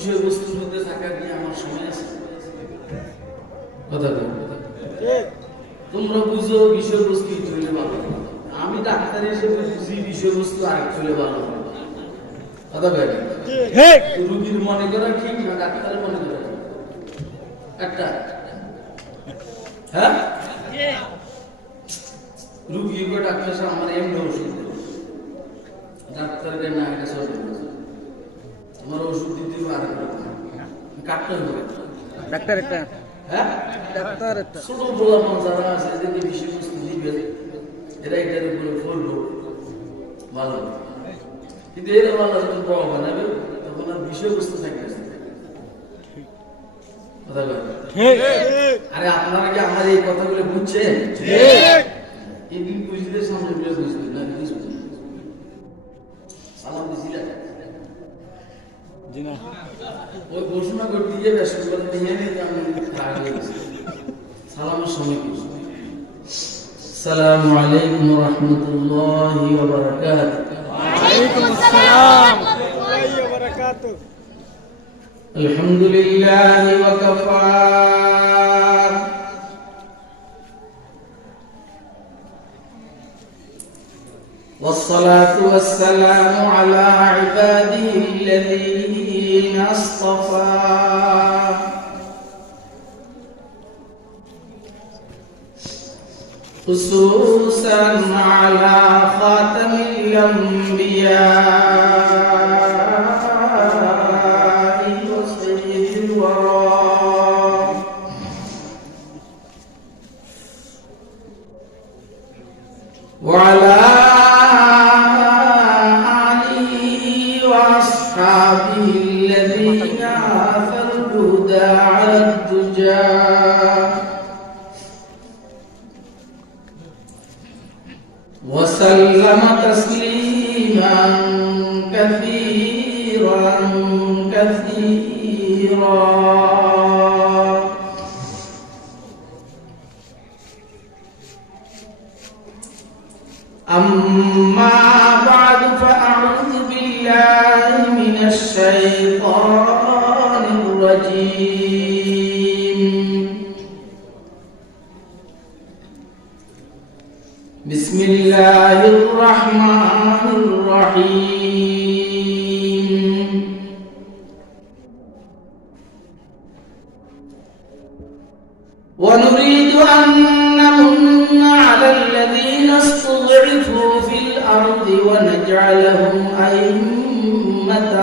বিষয়বস্তুর মধ্যে থাকা কি আমার সময় আছে। কথা তোমরা বুঝো বিষয়বস্তু চলে ভালো। আমি ডাক্তার হিসেবে বুঝি বিষয়বস্তু আরেক চলে ভালো। কথা বল রুগীর মনে করা ঠিক না ডাক্তারের মনে করা একটা। হ্যাঁ? রুগী ডাক্তার আমার এমনি ওষুধ ডাক্তারকে না এটা সব আমার ওষুধ দিতে হবে আর কাটতে হবে ডাক্তার একটা। হ্যাঁ? ডাক্তার একটা। ছোট গোলাপন যারা আছে এদেরকে বিষয়বস্তু দিবে এরা এটার উপরে ফলবো ভালো কিন্তু এরা ভালো যখন বড় বানাবে তখন আর বিষয়বস্তু থাকবে আপনারা কি আমার এই কথাগুলো বুঝছেন? এদিন বুঝলে সামনে বলে ঘোষণা করতে গিয়ে ব্যস্ত করে নিয়ে নিয়ে আমি রাগ হয়ে গেছি। সালামের সময় কি السلام عليكم ورحمة الله وبركاته ওয়ালাইকুম আসসালাম ওয়া বারাকাতুহু الحمد لله وكفى والصلاة والسلام على عباده الذين اصطفى. خصوصا على خاتم الورى. وعلى وأصحابه الذين آثروا الهدى على الدجى. وسلم تسليما كثيرا كثيرا. أما بعد الشيطان الرجيم. بسم الله الرحمن الرحيم. ونريد أن نمن على الذين استضعفوا في الأرض ونجعلهم أئمة